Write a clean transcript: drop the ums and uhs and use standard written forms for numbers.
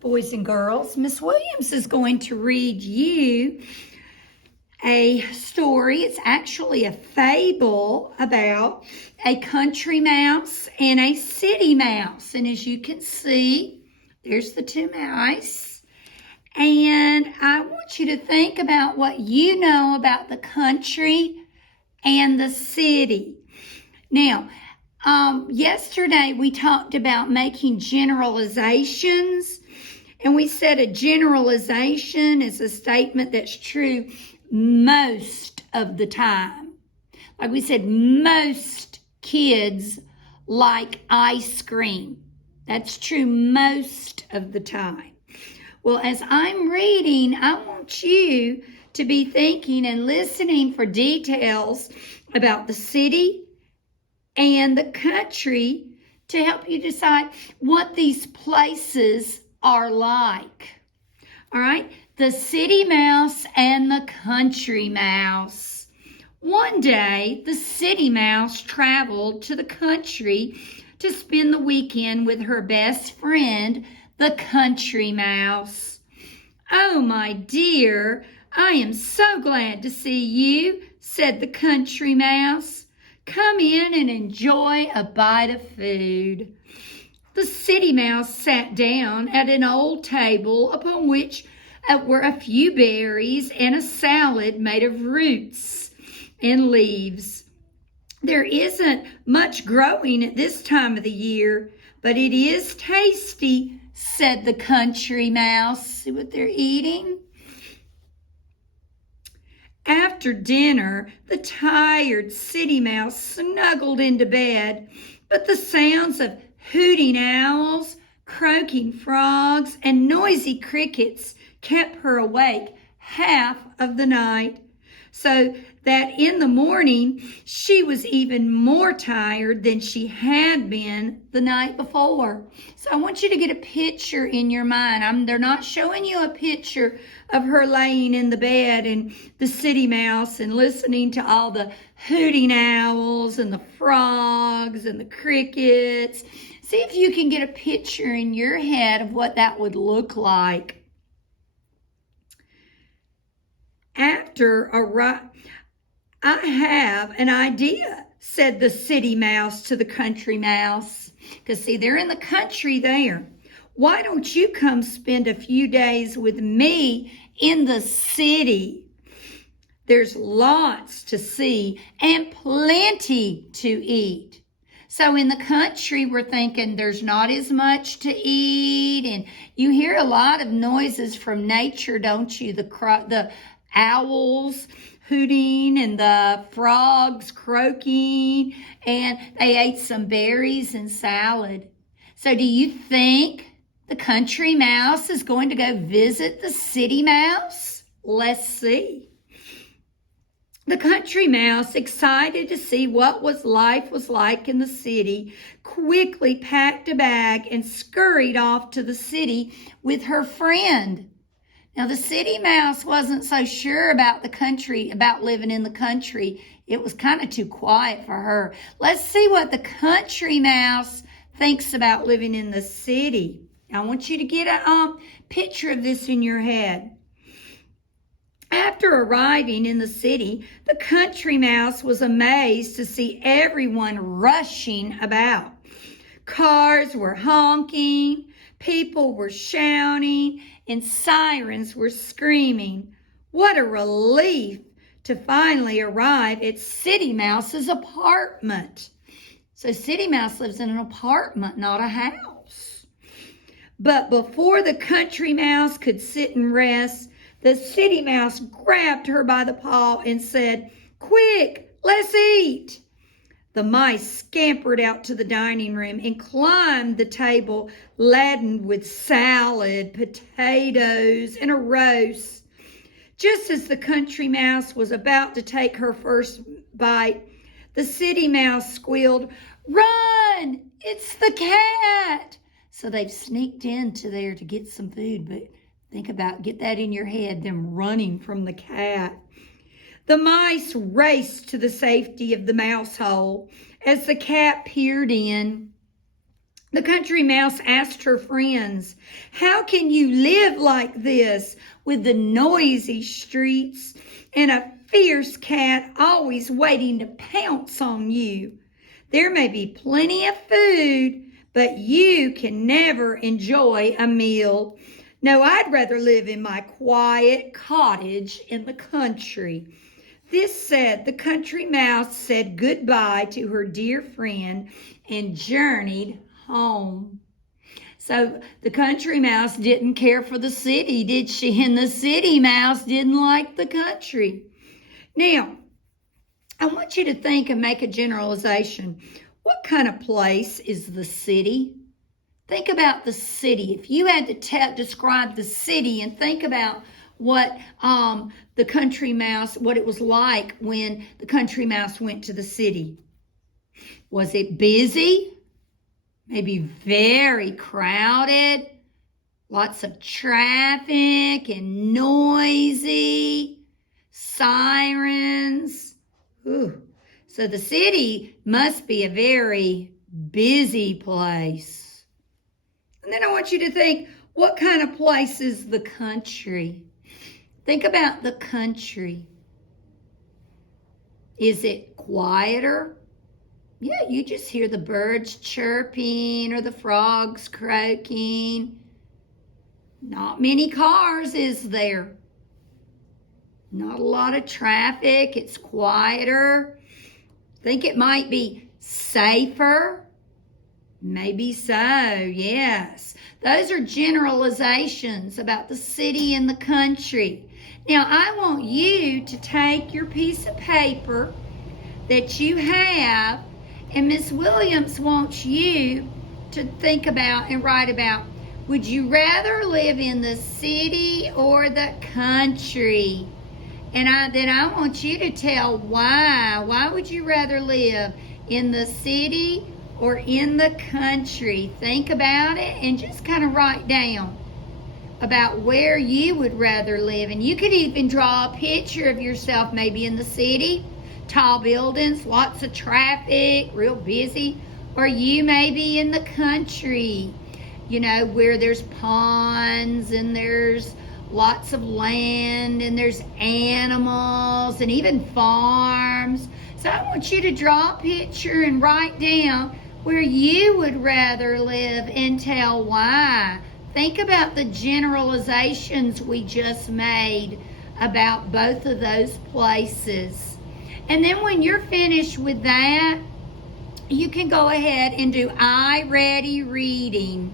boys and girls. Miss Williams is going to read you a story. It's actually a fable about a country mouse and a city mouse. And as you can see, there's the two mice. And I want you to think about what you know about the country and the city. Now, yesterday we talked about making generalizations, and we said a generalization is a statement that's true most of the time. Like we said, most kids like ice cream. That's true most of the time. Well, as I'm reading, I want you to be thinking and listening for details about the city and the country to help you decide what these places are like. All right, the city mouse and the country mouse. One day, the city mouse traveled to the country to spend the weekend with her best friend, the country mouse. "Oh, my dear, I am so glad to see you," said the country mouse. "Come in and enjoy a bite of food." The city mouse sat down at an old table upon which were a few berries and a salad made of roots and leaves. "There isn't much growing at this time of the year, but it is tasty," said the country mouse. See what they're eating? After dinner, the tired city mouse snuggled into bed, but the sounds of hooting owls, croaking frogs, and noisy crickets kept her awake half of the night, so that in the morning she was even more tired than she had been the night before. So I want you to get a picture in your mind. They're not showing you a picture of her laying in the bed and the city mouse and listening to all the hooting owls and the frogs and the crickets. See if you can get a picture in your head of what that would look like. "I have an idea," said the city mouse to the country mouse. Because see, they're in the country there. "Why don't you come spend a few days with me in the city? There's lots to see and plenty to eat." So in the country, we're thinking there's not as much to eat, and you hear a lot of noises from nature, don't you? The owls hooting and the frogs croaking, and they ate some berries and salad. So do you think the country mouse is going to go visit the city mouse? Let's see. The country mouse, excited to see what life was like in the city, quickly packed a bag and scurried off to the city with her friend. Now, the city mouse wasn't so sure about living in the country. It was kind of too quiet for her. Let's see what the country mouse thinks about living in the city. I want you to get a picture of this in your head. After arriving in the city, the country mouse was amazed to see everyone rushing about. Cars were honking, people were shouting, and sirens were screaming. What a relief to finally arrive at City Mouse's apartment. So City Mouse lives in an apartment, not a house. But before the country mouse could sit and rest, the city mouse grabbed her by the paw and said, "Quick, let's eat." The mice scampered out to the dining room and climbed the table laden with salad, potatoes, and a roast. Just as the country mouse was about to take her first bite, the city mouse squealed, "Run! It's the cat!" So they've sneaked into there to get some food, but get that in your head, them running from the cat. The mice raced to the safety of the mouse hole. As the cat peered in, The country mouse asked her friends, "How can you live like this with the noisy streets and a fierce cat always waiting to pounce on you? There may be plenty of food, but you can never enjoy a meal. No, I'd rather live in my quiet cottage in the country." This said, the country mouse said goodbye to her dear friend and journeyed home. So the country mouse didn't care for the city, did she? And the city mouse didn't like the country. Now, I want you to think and make a generalization. What kind of place is the city? Think about the city. If you had to describe the city and think about what the country mouse, what it was like when the country mouse went to the city. Was it busy? Maybe very crowded? Lots of traffic and noisy? Sirens? Ooh. So the city must be a very busy place. And then I want you to think, what kind of place is the country? Think about the country. Is it quieter? Yeah, you just hear the birds chirping or the frogs croaking. Not many cars, is there? Not a lot of traffic. It's quieter. Think it might be safer? Maybe so, yes. Those are generalizations about the city and the country. Now, I want you to take your piece of paper that you have, and Miss Williams wants you to think about and write about, would you rather live in the city or the country? And then I want you to tell why. Why would you rather live in the city or in the country? Think about it and just kind of write down about where you would rather live. And you could even draw a picture of yourself maybe in the city, tall buildings, lots of traffic, real busy. Or you may be in the country, you know, where there's ponds and there's lots of land and there's animals and even farms. So I want you to draw a picture and write down where you would rather live and tell why. Think about the generalizations we just made about both of those places. And then when you're finished with that, you can go ahead and do I Ready Reading.